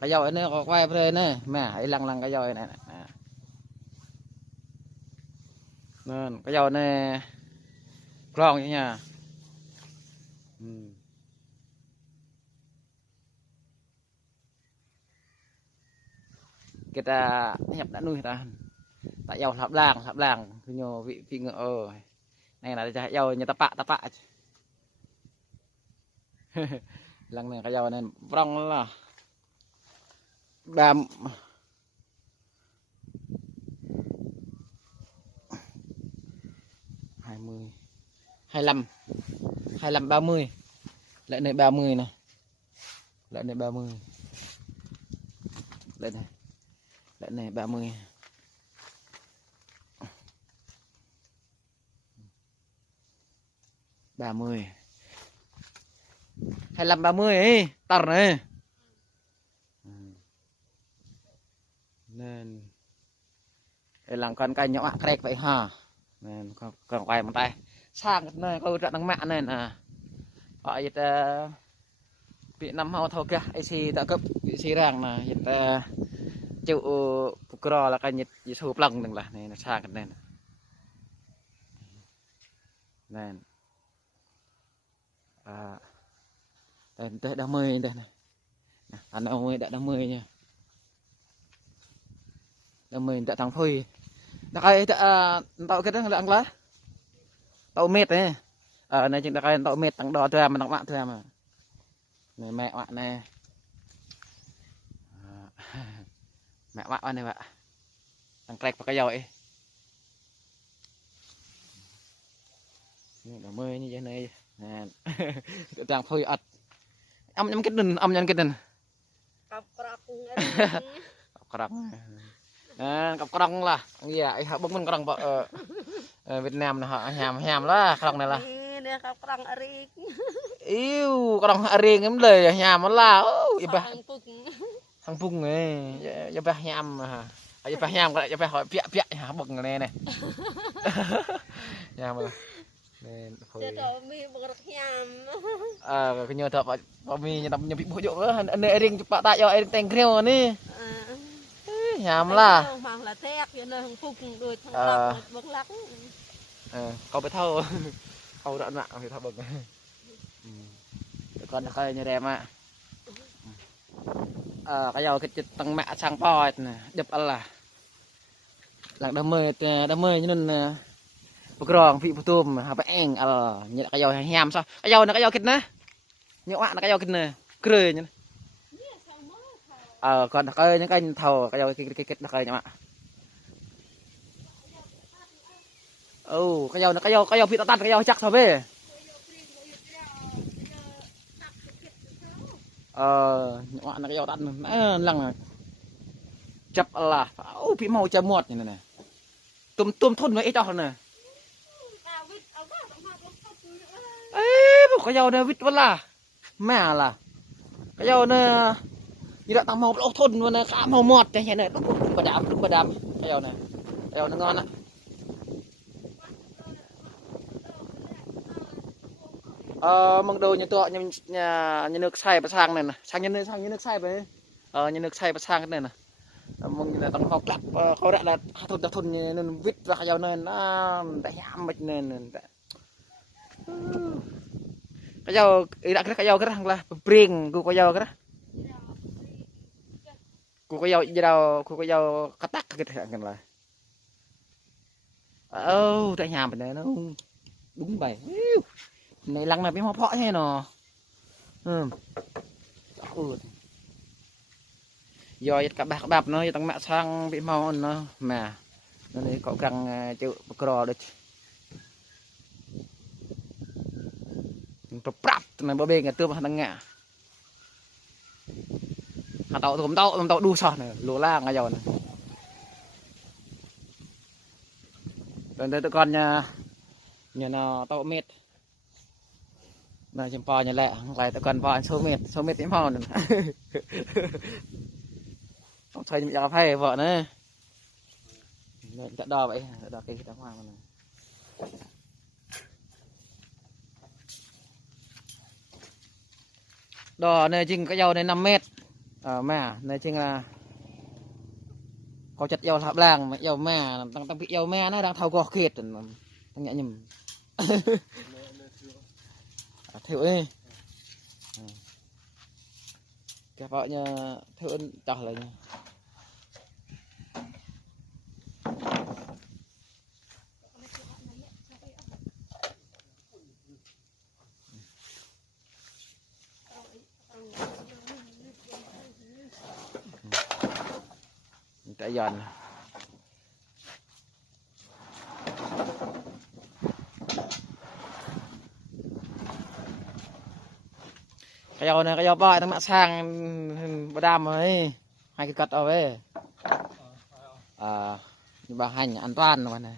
cái dầu này có quay về này mẹ ấy lăng cái dầu này nên cái dầu này con như nhà kita nhập đã nuôi ta tại dầu thập làng nhiều vị phi ngựa này là dầu như tapa lần này cái dầu này rong là đam 20 25 25 30 lại này 30 này lại này 30 lại này 30 30 25 30 ấy tờ này nên đây là con cây nhỏ cày vậy hả nên còn quay một tay sang nơi câu trận đăng mạng này à họ dịch bị năm hao thâu kia AC đã cấp bị xí rằng là dịch chịu cro là cái nhiệt số lần đừng là này nó sang cái này nên đây đã 10 đây này anh ông đã 10 nha đã 10 đã thằng thôi đã cái tạo cái đó là ăn lá tạo mệt này này chính là cái tạo mệt tăng đo cho mà đặng bạn thôi mà này mẹ bạn này mẹ bạn này bạn thằng kẹt vào cái dầu ấy đã 10 như thế này nè đang thôi ật âm cái đinh cặp crong là gì à họ bưng mình crong vợ Việt Nam là họ hàm đó crong này là yêu crong riêng em lời hàm nó là thằng phung này cho bé hàm hả cho bé hàm lại cho bé hỏi vẹn hả bưng này này hàm rồi nên cái nhờ thợ bảo mi nhà tập nhà bị bộ dụng nữa anh này riêng bạn tại cho anh tên kêu nè nhảm là câu bị thâu câu đoạn mạng thì thâu bực con khơi như đẹp ạ cái dầu cái tăng mẹ sang po này đẹp là đam mê cho nên bực rong vị tôm hả bạn như là cái dầu hèm sao cái dầu là cái dầu kịch nè nhậu bạn là cái dầu kịch nè cười nhá còn cái những cái thầu cái dầu cái đặc nhá cái dầu vị tạt cái dầu chắc sao về nhậu bạn là cái dầu tạt lăng chập là bị màu châm muột như này tôm thôn với ít cho nè cái dầu này vít vẫn là mẹ là cái dầu này như đã tao màu lỗ thôn luôn này khá màu mọt thế này đúng bà đám cái dầu này nó ngon ạ mong đồ như tụi nhà nước xay và sang này nè sang như nước xay với như nước xay và sang cái này nè mong là tao học lặp khó đã là thôn nên vít và cái dầu này nó đã nhảm mệt nên cái dầu cái dầu cái thằng là prieng của cái dầu cái đó của cái dầu cắt tắc cái thằng là tại nhà mình này nó đúng vậy này lăng này biết hoa hay nó rồi cả bạc nó tăng mẹ sang bị mau nó mà nó này có càng chịu cò được prap này bao bên cái tương thằng ngạ hạt tàu đu sòn này lúa la ngay giờ này rồi đây tụi con nhà nó tàu mệt này chim po nhà lẹ lại tụi con po số mệt tím po này không thấy những cà phê vợ nữa nên đo vậy đo cái đá hoa này đò này chừng cái dầu này 5 mét mẹ này chính là có chất dầu tháp làng mà dầu mẹ tăng bị dầu mẹ nó đang thâu gò kiệt tăng nhẹ nhầm thiệu đi cái vợ nhà thiệu chọc lại nha tại giòn cái dầu này cái dầu bòi thằng mẹ sang bà đam ấy hai cái cật ở ấy nhưng bà hành an toàn rồi này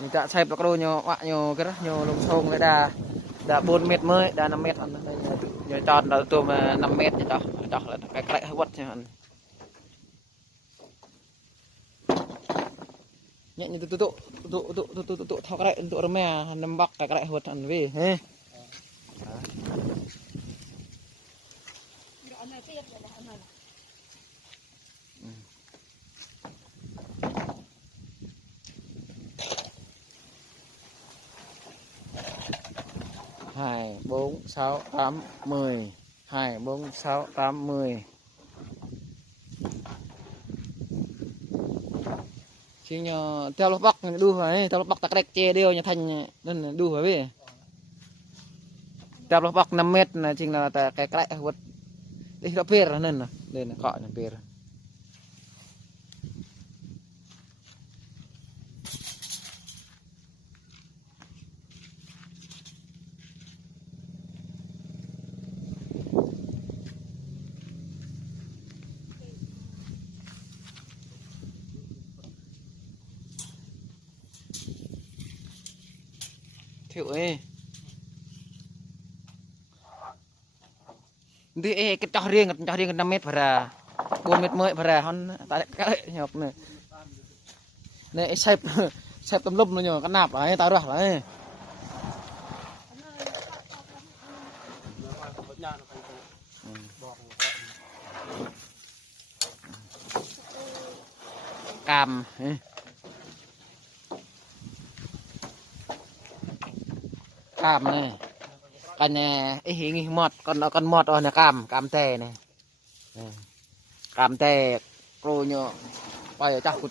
mình đã xây được đôi nhiều bạn nhiều cái đó nhiều lồng sông cái đã 4 mét mới đã 5 mét ăn nhiều tròn là tôm 5 mét như đó là cái lại hơi quất chứ hẳn nhẹ như tụ thao cái lại tụ mè nằm bắc cái lại hột hẳn về hê hai bốn sáu tám 10 2 4 6 8 10 chỉ nhờ theo lúc bắc đu phải theo lúc bắc tắc đạch che đều nhà thành nên đu phải về theo lúc bắc 5 mét là chính là cái lại vật đi nó phê nên là đây là cọ này phê thiệu ấy đi cái cho riêng 5 mét phải là 4 mét mới phải là hắn tại cái nhọc này này xếp tấm lum nó nhờ cái nạp ấy tao được đấy cam cam này con này hình mọt con mọt rồi nè cam tè này cam tè rồi nhờ bây chắc cụt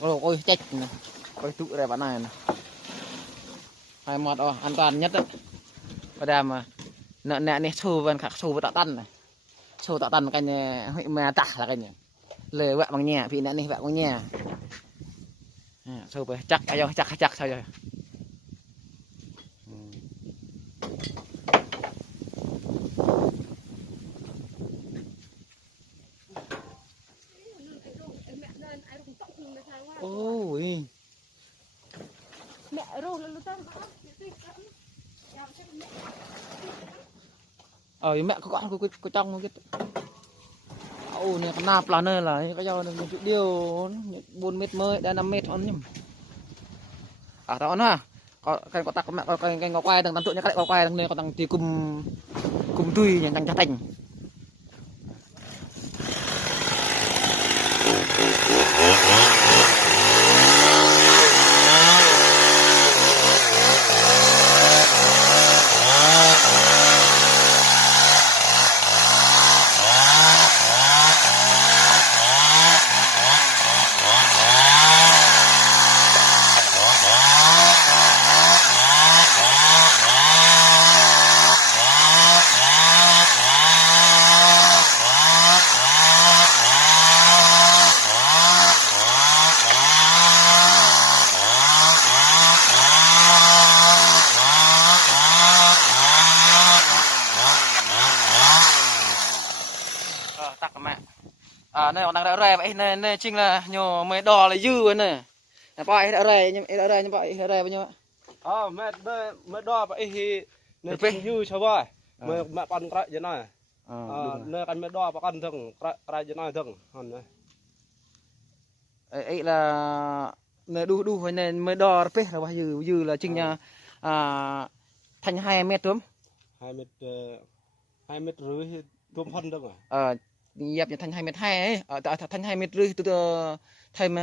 rồi ôi chết này coi tụ này bạn này hai mọt an toàn nhất đấy bây giờ mà nè này sâu vẫn khắc sâu với tạ tân này sâu tạ tân cái này mà tả là cái này lề vạ bằng nhẹ vì nè này vạ bằng nhẹ sâu với chắc chắc sao rồi ôi mẹ rồi là tao mẹ có trong cái này con nạp là nơi là cái dao này chịu điều 4 mét mới đã 5 mét on nhỉ đó ha có tắc mẹ có cái ngọc quay thằng tụi nhá cái ngọc quay thằng này có thằng thì cùng tùy những thằng cha thành tắc mẹ này còn đang đã rè vậy này chính là nhổ mấy đò là dư vậy nè bọn đã rè nhưng bọn rè bao nhiêu ạ mẹ đo vậy thì này chính dư cho vậy mẹ con cái gì này nơi con mẹ đo con thằng cái gì này thằng ấy là đu hồi này mới đo pe là bao dư là chừng nhà thành 2 mét đúng 2 mét rưỡi tôm phân đâu à dẹp thành 2 mét 2 ấy thành 2 mét rưỡi từ thêm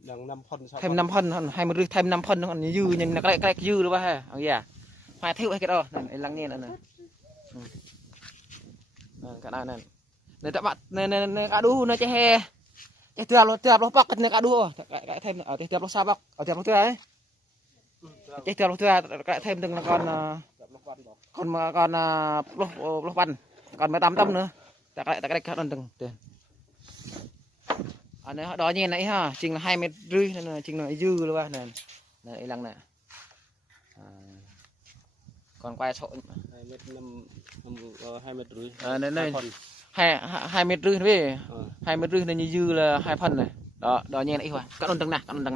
đằng 5 phân thêm 5 phân 2 mét rưỡi thêm 5 phân nó còn dư nhưng là cái dư luôn ba ha ông già phải thiếu cái đó này lắng nghe nữa này cái này này để các bạn này cá đu nó chơi he chơi tiệp nó bóc cái cá đu cái thêm ở tiệp nó sao bóc ở tiệp nó tươi ấy chơi tiệp nó tươi cái thêm từng là còn lô văn còn 18 nữa tại cái khác từng tiền ở đây đó như này ha chừng là 2 mét rưỡi nên là chừng là dư luôn ba này này lăng này còn quay sổ 2 mét 2 mét rưỡi này 2 mét rưỡi đấy 2 mét rưỡi này như dư là 2 phần này đó như này hoa các đòn tầng này này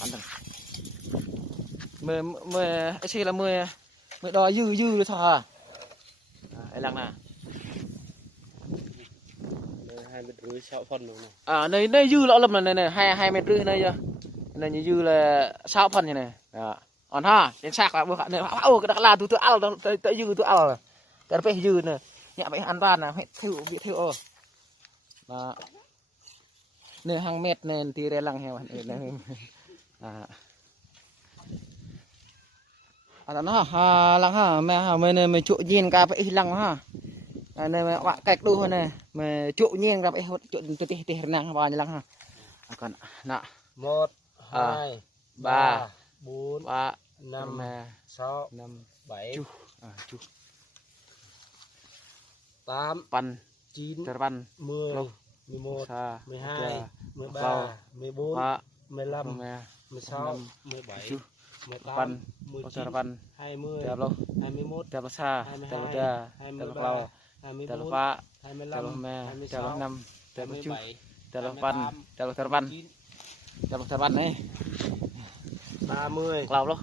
con tầng mười xe là 10 đo dư rồi sao hả lăng nè 2 mét rưỡi 6 phân rồi này đây dư lọ lầm này 2 mét rưỡi này chưa này như dư là 6 phần như này còn ha đến sạc là bữa này cái là tôi ao tới dư tôi ao cái phải dư này nhẹ vậy an toàn là phải bị thiêu đó nơi hàng mét này thì đây lăng heo này nó lăng ha mày chỗ nhìn cả vậy lăng ha này mày bạn cách đu này mày chỗ nhìn cả vậy chỗ tê năng bao nhiêu lăng ha còn nè 1 2 3 4 5 6 7 8 pan 9 pan 10 11 12 13 14 15 16 17 18 19 20 21 sa 22 23 21 25 26 27 pan này 30 lau luôn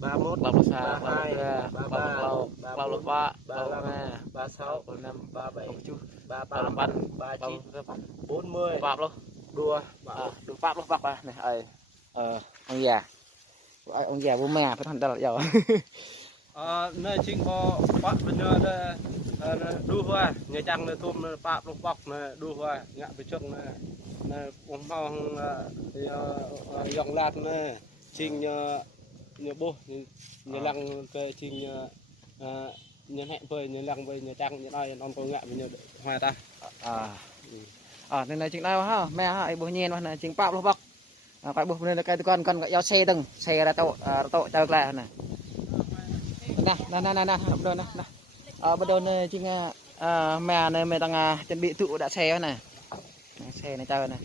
31 lau sa 32 33 lau luôn ba 35 36 35 37 lau 38 pan 39 40 phạm luôn đua đua phạm luôn bạc này ông già bố mẹ phải thành ra là giàu nơi chính có bắt bên nơi đua hoa người chăng nơi tôm phạm lúc bọc đua hoa ngã về trước này ông mong dòng lạt này trình nhờ bố nhờ lăng về trình nhờ hẹn với nhờ lăng với nhờ trăng nhờ ai ông có ngạ với nhờ hoa ta nên là chính nào ha mẹ ha bố nhiên này chính phạm lúc bọc phải buộc lên cái con gọi xe từng xe ra tổ cho lại này nè bắt đầu này chính mẹ này mẹ đang chuẩn bị tụ đã xe này xe này chơi này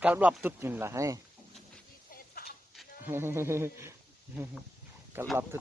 Kalau belap tut lah, kalau belap tut.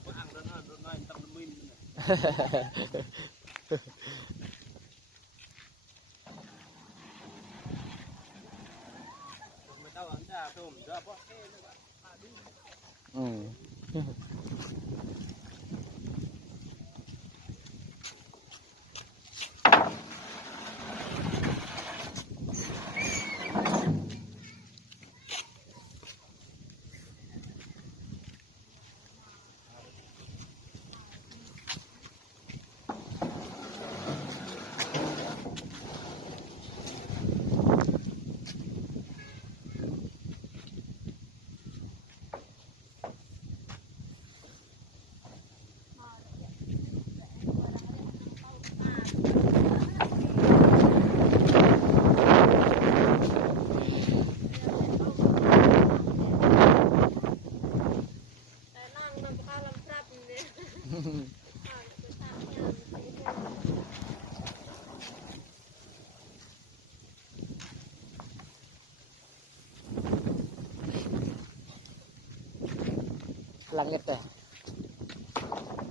langit teh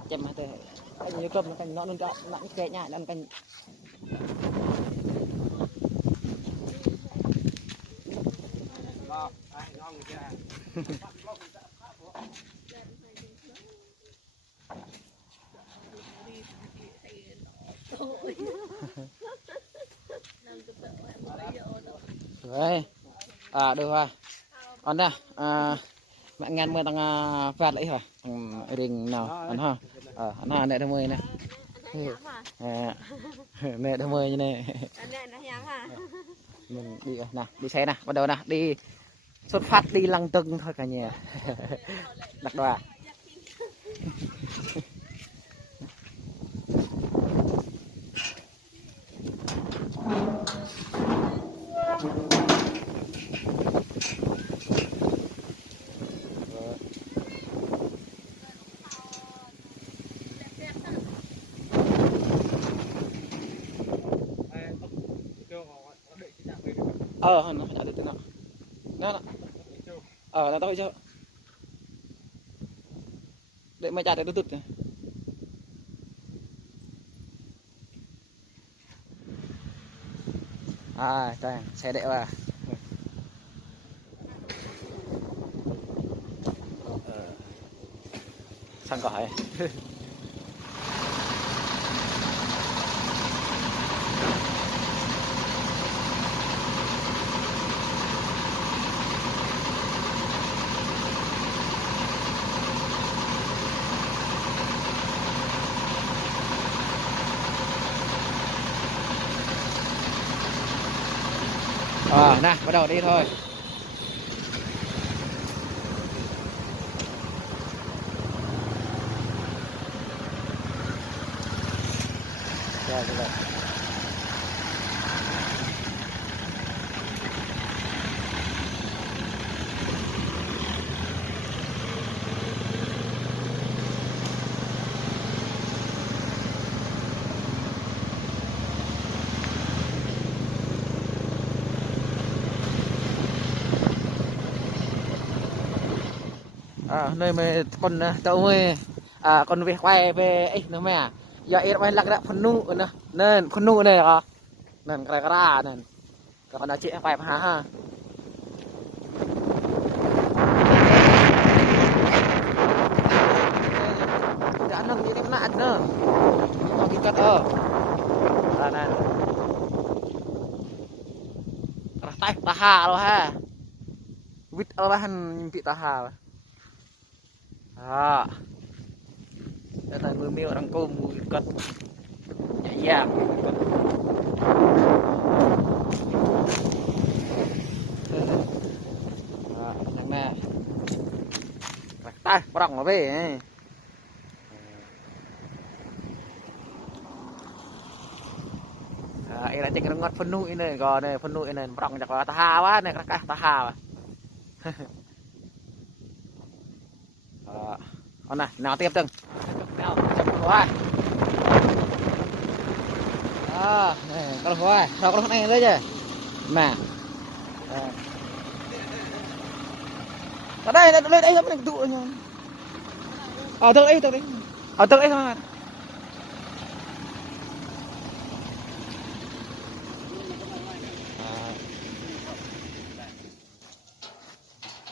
jam teh anh nhớ cơm nó canh nó luôn nó kệ nhại nó canh rồi được rồi còn nè mẹ ngàn mưa tăng phạt lại hả thằng rình nào anh ha anh ha nè thằng mười nè nè thằng mười như này mình đi nè đi xe nè bắt đầu nè đi xuất phát đi lăng tưng thôi cả nhà đặt đoà nó chạy được nó nó tôi chưa để mà chạy được tụt trời xe đệ vào sang cõi nè bắt đầu đi thôi rồi rồi nơi mà con tàu mới con về quay về ấy nữa mẹ giờ em quay lạc đã phân nụ nữa nên phân nụ này à nên cái ra nên còn là chị quay ha đã nâng đi đem nạn nữa mau kít cắt này tay taha rồi ha vít alahan vít taha datang bumi orang kaum ikut ya nè tay bắt nó về đây là cái ngót phân nụi này còn này phân nụi này bắt chặt vào ta quá này các ta hà con này nào tiếp từng nào chậm quá con hoa sao con này đấy chứ mà ở đây lên đây lắm mình tụ nhau ở từ đây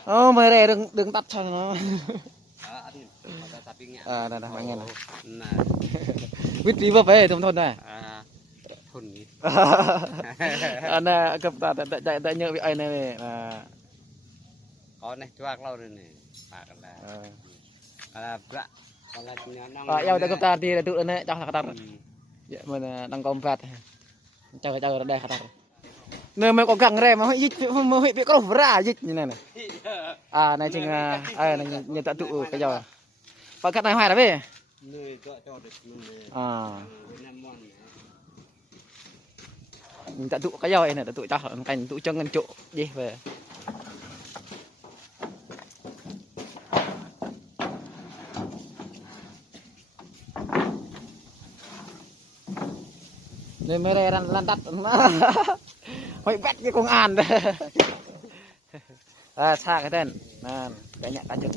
thôi mày đây đừng tắt cho nó đây là anh em này biết đi vào về thôn này thôn anh cập tại nhớ bị ai này có này choạc lâu rồi này bạc là bạ yêu được cập ta thì tự này trong hạt tạt mình đang công phạt chờ đây hạt tạt nơi mà có găng rè mà hơi bị có ra dịch như này này này chính này như tận tụ cái giờ và cái này hoài là về mình tận tụ cái giờ này tận tụ cho cảnh tụ chân ngân trụ đi về nên mới đây lan tắt hơi vét cái công an đây xa cái tên cái nhạc cá chực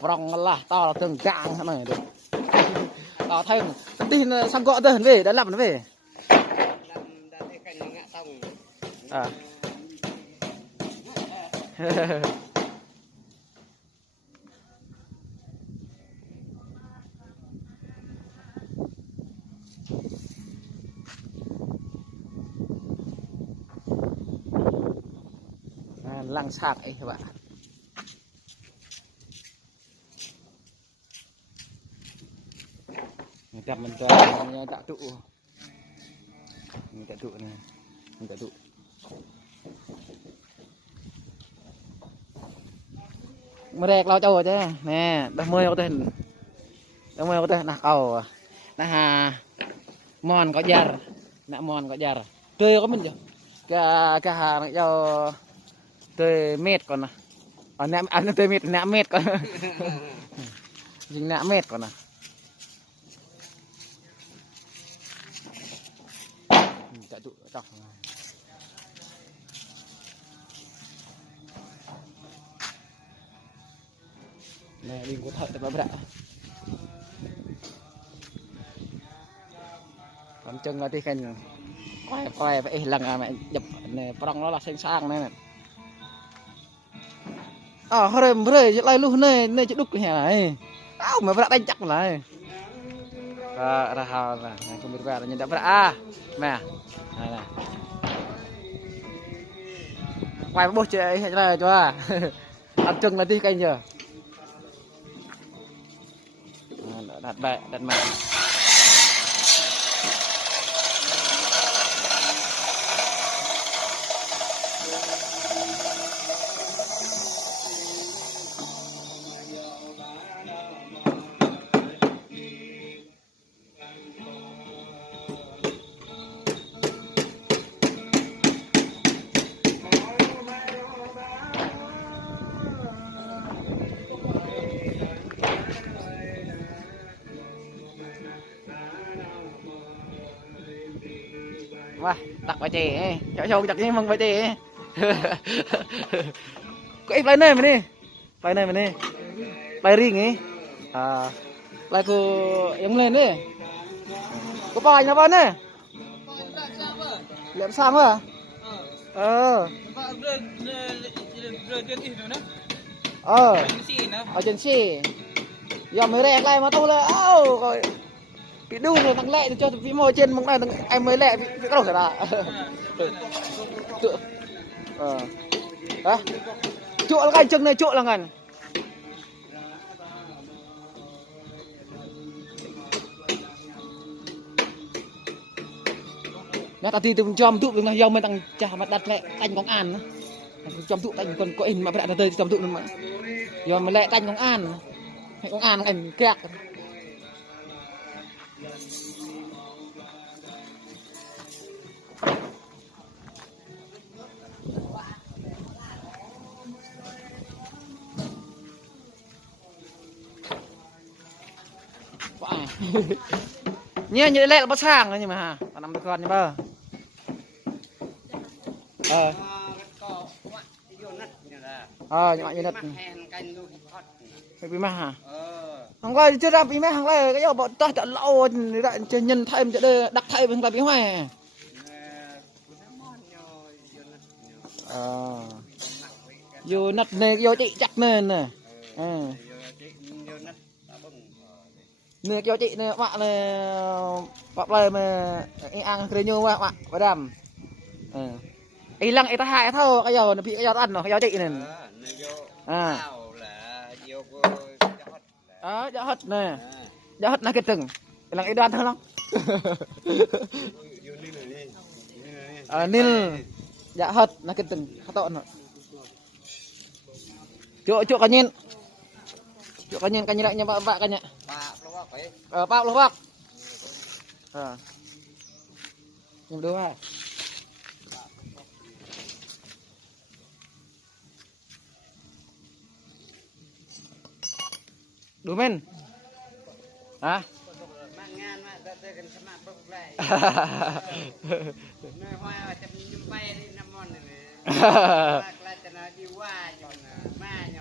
prong lah to từng gang này được to thêm tin sang gõ tới về đã làm nó về lăng sạc ấy các bạn người ta mình cho tạo tụ này mình tạo tụ mà đẹp lao châu rồi chứ nè đâm mưa có tên là cầu là hà mòn có jar nè mòn có jar tươi có mình chưa cả hà nó cho tươi mệt còn nè nè tươi mệt nè mệt còn dính nè mệt còn chạy tụ chọc này đi có thợ tập bạ còn chân là thì khen quay vậy lần mẹ đập này prong nó là sang này hồi lại luôn này chỗ đục cái này mà bạ đánh chắc lại ra hào là không biết về là nhìn đã bạ nè này quay bố chơi hay là cho ăn chân là đi canh giờ đặt bẹ đặt mẹ Wah, tak baca Cok cak ni memang baca Kok play này mà đi. Play ring ấy. Play ku yang lên đi. Có bài nào nè. Liệm sang quá. Agency. Giờ mới rẹt lại mà tôi là rồi bị đu rồi thằng lẹ cho vĩ mô trên mông này em mới lẹ bị cái đầu cả đó chỗ là cái chân này chỗ là ngàn nó ta thì từng chom tụ với ngày mình tăng chả mặt đặt lẹ canh bóng an chom tụ canh còn có in mà bạn đặt tới chom tụ mà giờ mà lẹ canh bóng an ảnh kẹt như lẹ là bắt sang rồi nhưng mà hả nằm được con như bơ như đất bị ma hả không coi chưa ra bị ma hàng này cái giờ bọn ta chọn lâu lại nhân thêm cho đây đặt thay bên là bị hoài vô nát này vô chị chặt nên nè nè cho chị nè bạn này mà ăn cái nhiêu bạn có đầm ấy lăng ấy ta hại thôi cái giờ nó bị cái giờ ăn rồi cái giờ chị này giờ hết nè giờ hết là cái từng cái lăng ấy đoan thôi lắm nên dạ hết là cái từng khá tọn rồi chỗ cá nhân cái như lại nha bạn cái nhỉ bạc lô bạc nhưng đúng rồi đúng men hả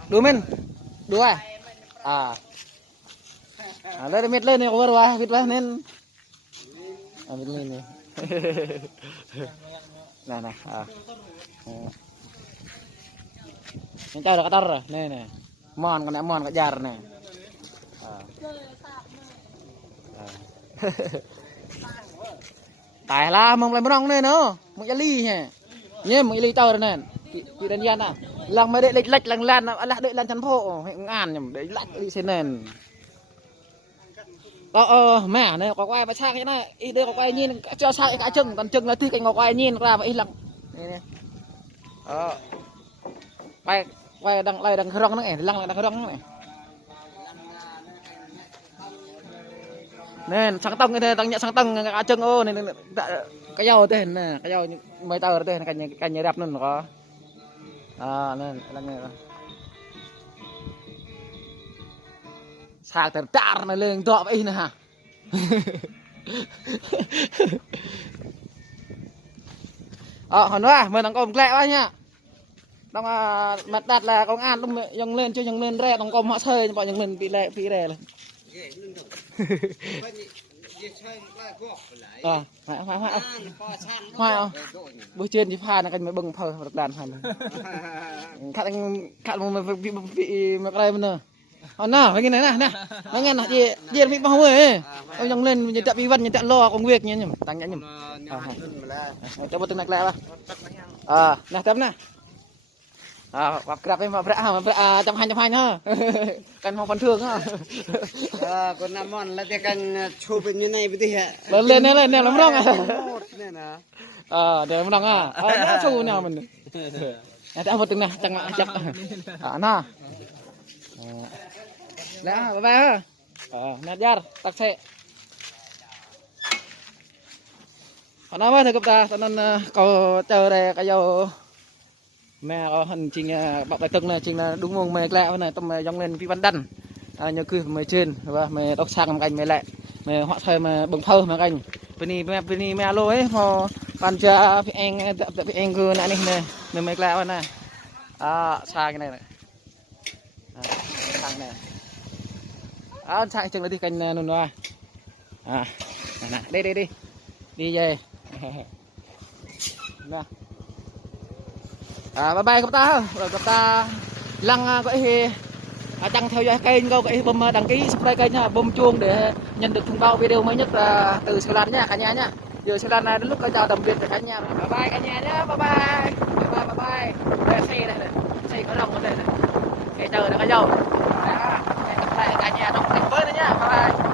Đu men. Đu à. Lên mệt lên này over quá, biết quá nên. Biết lên này. Này. Yang cai dah katar nih. Mon cái jar nih. Tại là mong lại mong này nó, mong ya ly hè. Nhé mong ly tao này. Chị đơn giản à. Lần mới đợi lệch lần lan là đợi lan chắn phộ, hẹn ngàn nhầm đấy lạnh đi trên nền. Mẹ này có quay mà sang thế này, ý đây có quay nhìn cho sang cái chừng, còn chừng là thứ cái ngọc quay nhìn ra vậy lặng. Này. Quay đằng rong này, lăng đằng rong này. Nên sáng tông cái tăng nhẹ sáng tông cái chân ô này cái dầu tên nè cái dầu mấy tàu tên cái nhà đẹp luôn có nên là nghe sạc thật chả này lên to vậy nè hả hồi nữa mời thằng công lẹ quá nhá đông mặt đặt là công an đông dòng lên cho dòng lên re thằng công họ chơi bọn dòng lên bị lẹ phí rè rồi phải không bữa trên thì pha là cái mới bưng phơi được đàn hành khát một vị mà cái đây nữa nào cái này nè nó nghe là gì bị bao người ông dòng lên nhìn tận vi văn nhìn tận lo công việc nhỉ tăng nhẫn nhỉ cho một từng này lại ba này tấm nè gặp em mà trăm hai nữa cần một phần thường á con nam mòn là cái cần chụp bên như này bây giờ lên lắm đông để lắm đông nó chụp nào mình để một từng này chẳng chắc na lẽ bye nét jar tak xe còn nói với thầy cấp ta cho nên cầu chờ đây cái dầu mẹ có hành trình bọc đại từng này trình là đúng không mẹ lẹ này tầm dòng lên phi văn đần nhớ cứ mẹ trên và mẹ đọc sang cành mẹ lẹ mẹ họ thời mà bồng thơ mà cành bên mẹ lô ấy họ còn chờ phi anh cứ này này mẹ lẹ này xa cái này sang này sang chừng là đi cành nôn loa nè đi về nè bye bye các ta lăng vậy đăng theo dõi kênh câu vậy bấm đăng ký subscribe kênh nha bấm chuông để nhận được thông báo video mới nhất từ Sài Lan nha cả nhà nhá giờ Sài Lan này đến lúc chào tạm biệt cả nhà bye bye cả nhà nhá bye bye đây xe này xe có đồng đây này cái chờ là cái dầu cả nhà đóng kênh mới nữa nhá bye bye